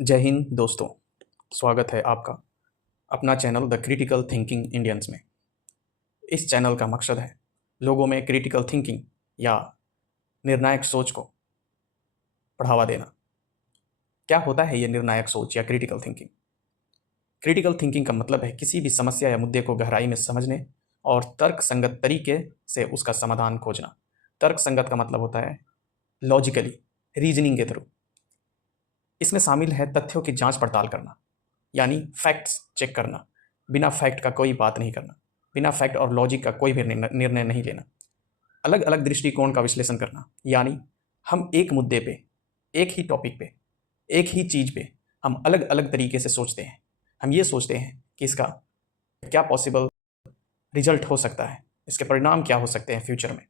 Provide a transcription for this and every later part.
जय हिंद दोस्तों। स्वागत है आपका अपना channel the critical thinking Indians में। इस चैनल का मकसद है लोगों में क्रिटिकल थिंकिंग या निर्णायक सोच को बढ़ावा देना। क्या होता है ये निर्णायक सोच या क्रिटिकल थिंकिंग? क्रिटिकल थिंकिंग का मतलब है किसी भी समस्या या मुद्दे को गहराई में समझने और तर्क संगत तरीके से उसका समाधान खोजना। तर्क संगत का मतलब होता है लॉजिकली, रीजनिंग के थ्रू। इसमें शामिल है तथ्यों की जांच पड़ताल करना, यानी फैक्ट्स चेक करना, बिना फैक्ट का कोई बात नहीं करना, बिना फैक्ट और लॉजिक का कोई भी निर्णय नहीं लेना। अलग अलग दृष्टिकोण का विश्लेषण करना, यानी हम एक मुद्दे पे, एक ही टॉपिक पे, एक ही चीज पे हम अलग अलग तरीके से सोचते हैं। हम ये सोचते हैं कि इसका क्या पॉसिबल रिजल्ट हो सकता है, इसके परिणाम क्या हो सकते हैं फ्यूचर में।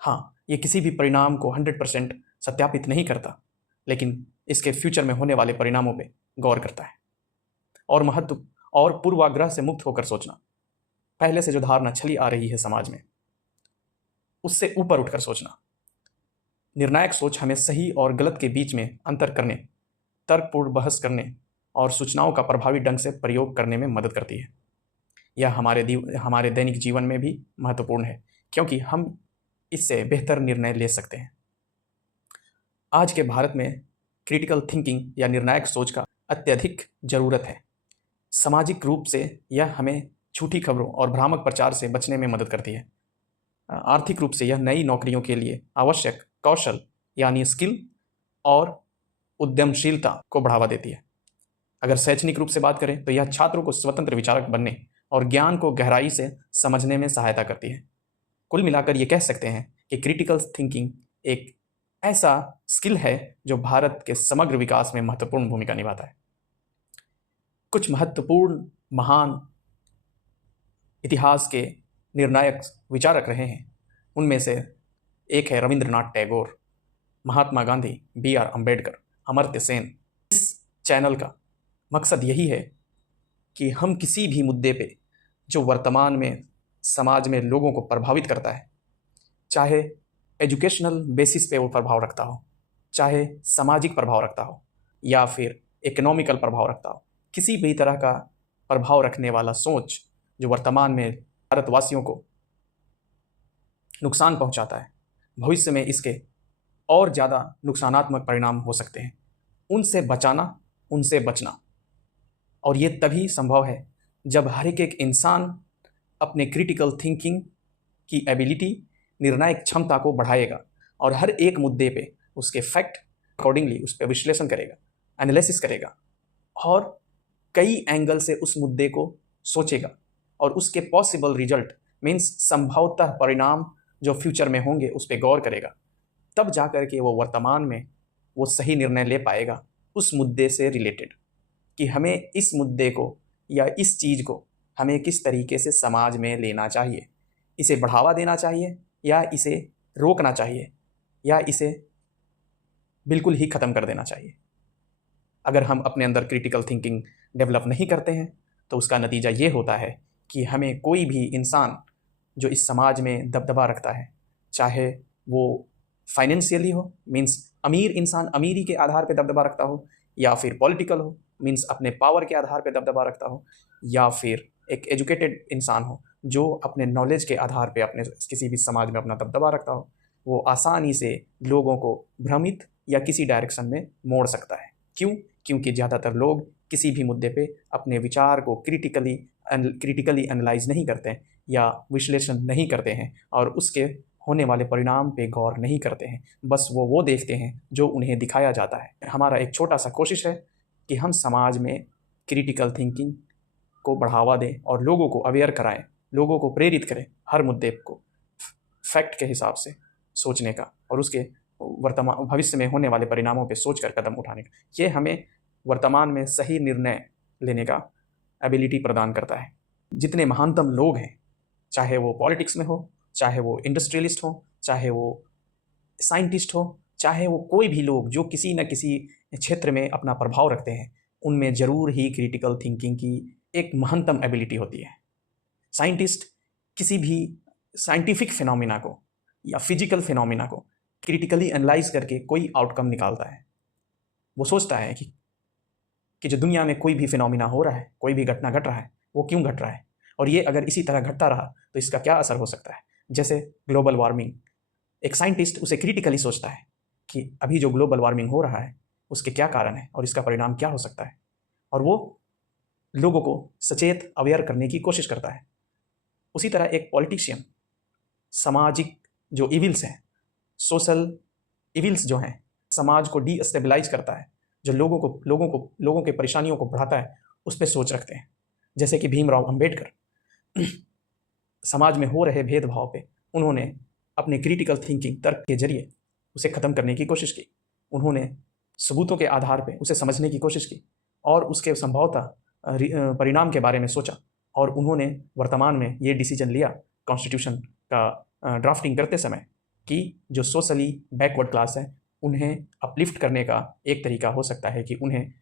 हाँ, ये किसी भी परिणाम को 100% सत्यापित नहीं करता, लेकिन इसके फ्यूचर में होने वाले परिणामों पे गौर करता है। और पूर्वाग्रह से मुक्त होकर सोचना, पहले से जो धारणा चली आ रही है समाज में, उससे ऊपर उठकर सोचना। निर्णायक सोच हमें सही और गलत के बीच में अंतर करने, तर्कपूर्ण बहस करने और सूचनाओं का प्रभावी ढंग से प्रयोग करने में मदद करती है। यह हमारे दैनिक जीवन में भी महत्वपूर्ण है, क्योंकि हम इससे बेहतर निर्णय ले सकते हैं। आज के भारत में क्रिटिकल थिंकिंग या निर्णायक सोच का अत्यधिक जरूरत है। सामाजिक रूप से यह हमें झूठी खबरों और भ्रामक प्रचार से बचने में मदद करती है। आर्थिक रूप से यह नई नौकरियों के लिए आवश्यक कौशल यानी स्किल और उद्यमशीलता को बढ़ावा देती है। अगर शैक्षणिक रूप से बात करें तो यह छात्रों को स्वतंत्र विचारक बनने और ज्ञान को गहराई से समझने में सहायता करती है। कुल मिलाकर ये कह सकते हैं कि क्रिटिकल थिंकिंग एक ऐसा स्किल है जो भारत के समग्र विकास में महत्वपूर्ण भूमिका निभाता है। कुछ महत्वपूर्ण महान इतिहास के निर्णायक विचारक रहे हैं। उनमें से एक है रविंद्रनाथ टैगोर, महात्मा गांधी, B.R. अम्बेडकर, अमर्त्य सेन। इस चैनल का मकसद यही है कि हम किसी भी मुद्दे पे जो वर्तमान में समाज में लोगों को प्रभावित करता है, चाहे एजुकेशनल बेसिस पे वो प्रभाव रखता हो, चाहे सामाजिक प्रभाव रखता हो, या फिर इकोनॉमिकल प्रभाव रखता हो, किसी भी तरह का प्रभाव रखने वाला सोच जो वर्तमान में भारतवासियों को नुकसान पहुंचाता है, भविष्य में इसके और ज़्यादा नुकसानात्मक परिणाम हो सकते हैं, उनसे बचाना, उनसे बचना। और ये तभी संभव है जब हर एक इंसान अपने क्रिटिकल थिंकिंग की एबिलिटी, निर्णायक क्षमता को बढ़ाएगा और हर एक मुद्दे पे उसके फैक्ट अकॉर्डिंगली उस पर विश्लेषण करेगा, एनालिसिस करेगा और कई एंगल से उस मुद्दे को सोचेगा और उसके पॉसिबल रिजल्ट मीन्स संभवतः परिणाम जो फ्यूचर में होंगे उस पर गौर करेगा। तब जाकर के वो वर्तमान में वो सही निर्णय ले पाएगा उस मुद्दे से रिलेटेड, कि हमें इस मुद्दे को या इस चीज़ को हमें किस तरीके से समाज में लेना चाहिए, इसे बढ़ावा देना चाहिए या इसे रोकना चाहिए या इसे बिल्कुल ही ख़त्म कर देना चाहिए। अगर हम अपने अंदर क्रिटिकल थिंकिंग डेवलप नहीं करते हैं तो उसका नतीजा ये होता है कि हमें कोई भी इंसान जो इस समाज में दबदबा रखता है, चाहे वो फाइनेंशियली हो, मीन्स अमीर इंसान अमीरी के आधार पर दबदबा रखता हो, या फिर पॉलिटिकल हो, मीन्स अपने पावर के आधार पर दबदबा रखता हो, या फिर एक एजुकेटेड इंसान हो जो अपने नॉलेज के आधार पे अपने किसी भी समाज में अपना दबदबा रखता हो, वो आसानी से लोगों को भ्रमित या किसी डायरेक्शन में मोड़ सकता है। क्यों? क्योंकि ज़्यादातर लोग किसी भी मुद्दे पे अपने विचार को क्रिटिकली एनालाइज नहीं करते हैं या विश्लेषण नहीं करते हैं और उसके होने वाले परिणाम पे गौर नहीं करते हैं। बस वो देखते हैं जो उन्हें दिखाया जाता है। हमारा एक छोटा सा कोशिश है कि हम समाज में क्रिटिकल थिंकिंग को बढ़ावा दें और लोगों को अवेयर कराएं, लोगों को प्रेरित करें हर मुद्दे को फैक्ट के हिसाब से सोचने का और उसके वर्तमान भविष्य में होने वाले परिणामों पे सोचकर कदम उठाने का। ये हमें वर्तमान में सही निर्णय लेने का एबिलिटी प्रदान करता है। जितने महानतम लोग हैं, चाहे वो पॉलिटिक्स में हो, चाहे वो इंडस्ट्रियलिस्ट हो, चाहे वो साइंटिस्ट हो, चाहे वो कोई भी लोग जो किसी न किसी क्षेत्र में अपना प्रभाव रखते हैं, उनमें ज़रूर ही क्रिटिकल थिंकिंग की एक महत्तम एबिलिटी होती है। साइंटिस्ट किसी भी साइंटिफिक फिनोमिना को या फिजिकल फिनोमिना को क्रिटिकली एनालाइज करके कोई आउटकम निकालता है। वो सोचता है कि कि जो दुनिया में कोई भी फिनोमिना हो रहा है, कोई भी घटना घट रहा है, वो क्यों घट रहा है, और ये अगर इसी तरह घटता रहा तो इसका क्या असर हो सकता है। जैसे ग्लोबल वार्मिंग, एक साइंटिस्ट उसे क्रिटिकली सोचता है कि अभी जो ग्लोबल वार्मिंग हो रहा है उसके क्या कारण है और इसका परिणाम क्या हो सकता है, और वो लोगों को सचेत अवेयर करने की कोशिश करता है। उसी तरह एक पॉलिटिशियन सामाजिक जो इविल्स हैं, सोशल इविल्स जो हैं, समाज को डीस्टेबलाइज करता है, जो लोगों के परेशानियों को बढ़ाता है, उस पर सोच रखते हैं। जैसे कि भीमराव अंबेडकर समाज में हो रहे भेदभाव पे उन्होंने अपने क्रिटिकल थिंकिंग, तर्क के जरिए उसे ख़त्म करने की कोशिश की। उन्होंने सबूतों के आधार पे उसे समझने की कोशिश की और उसके संभवतः परिणाम के बारे में सोचा, और उन्होंने वर्तमान में ये डिसीजन लिया कॉन्स्टिट्यूशन का ड्राफ्टिंग करते समय कि जो सोशली बैकवर्ड क्लास है उन्हें अपलिफ्ट करने का एक तरीका हो सकता है कि उन्हें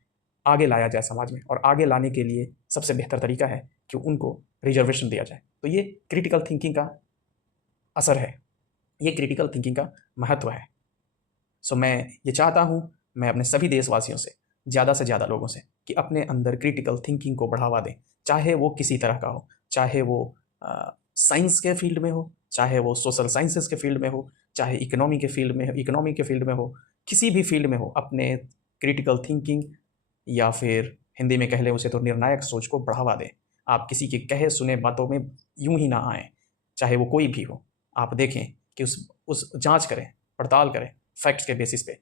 आगे लाया जाए समाज में, और आगे लाने के लिए सबसे बेहतर तरीका है कि उनको रिजर्वेशन दिया जाए। तो ये क्रिटिकल थिंकिंग का असर है, ये क्रिटिकल थिंकिंग का महत्व है। सो मैं ये चाहता हूँ, मैं अपने सभी देशवासियों से, ज़्यादा से ज़्यादा लोगों से, कि अपने अंदर क्रिटिकल थिंकिंग को बढ़ावा दें, चाहे वो किसी तरह का हो, चाहे वो साइंस के फील्ड में हो, चाहे वो सोशल साइंसेस के फील्ड में हो, चाहे इकोनॉमी के फील्ड में हो, किसी भी फील्ड में हो, अपने क्रिटिकल थिंकिंग या फिर हिंदी में कह लें उसे तो निर्णायक सोच को बढ़ावा दें। आप किसी के कहे सुने बातों में यूं ही ना आएँ, चाहे वो कोई भी हो। आप देखें कि उस जांच करें, पड़ताल करें, फैक्ट्स के बेसिस पे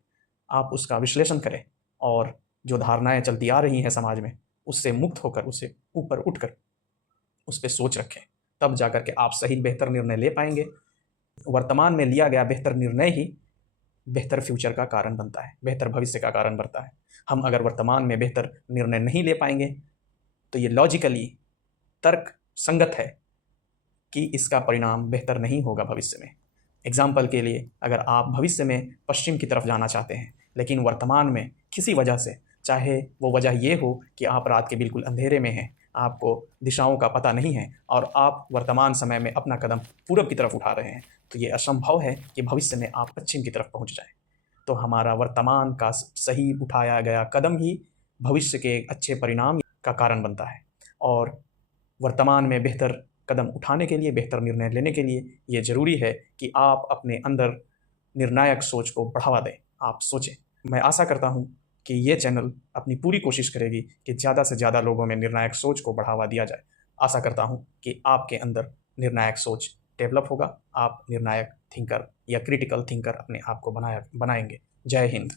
आप उसका विश्लेषण करें, और जो धारणाएं चलती आ रही हैं समाज में उससे मुक्त होकर, उससे ऊपर उठकर उस पर सोच रखें, तब जाकर के आप सही बेहतर निर्णय ले पाएंगे। वर्तमान में लिया गया बेहतर निर्णय ही बेहतर फ्यूचर का कारण बनता है, बेहतर भविष्य का कारण बनता है। हम अगर वर्तमान में बेहतर निर्णय नहीं ले पाएंगे तो ये लॉजिकली तर्क संगत है कि इसका परिणाम बेहतर नहीं होगा भविष्य में। एग्जाम्पल के लिए, अगर आप भविष्य में पश्चिम की तरफ जाना चाहते हैं लेकिन वर्तमान में किसी वजह से, चाहे वो वजह ये हो कि आप रात के बिल्कुल अंधेरे में हैं, आपको दिशाओं का पता नहीं है और आप वर्तमान समय में अपना कदम पूरब की तरफ उठा रहे हैं, तो ये असंभव है कि भविष्य में आप पश्चिम की तरफ पहुंच जाएं। तो हमारा वर्तमान का सही उठाया गया कदम ही भविष्य के अच्छे परिणाम का कारण बनता है। और वर्तमान में बेहतर कदम उठाने के लिए, बेहतर निर्णय लेने के लिए ये ज़रूरी है कि आप अपने अंदर निर्णायक सोच को बढ़ावा दें, आप सोचें। मैं आशा करता हूँ कि ये चैनल अपनी पूरी कोशिश करेगी कि ज़्यादा से ज़्यादा लोगों में निर्णायक सोच को बढ़ावा दिया जाए। आशा करता हूँ कि आपके अंदर निर्णायक सोच डेवलप होगा, आप निर्णायक थिंकर या क्रिटिकल थिंकर अपने आप को बनाएंगे। जय हिंद।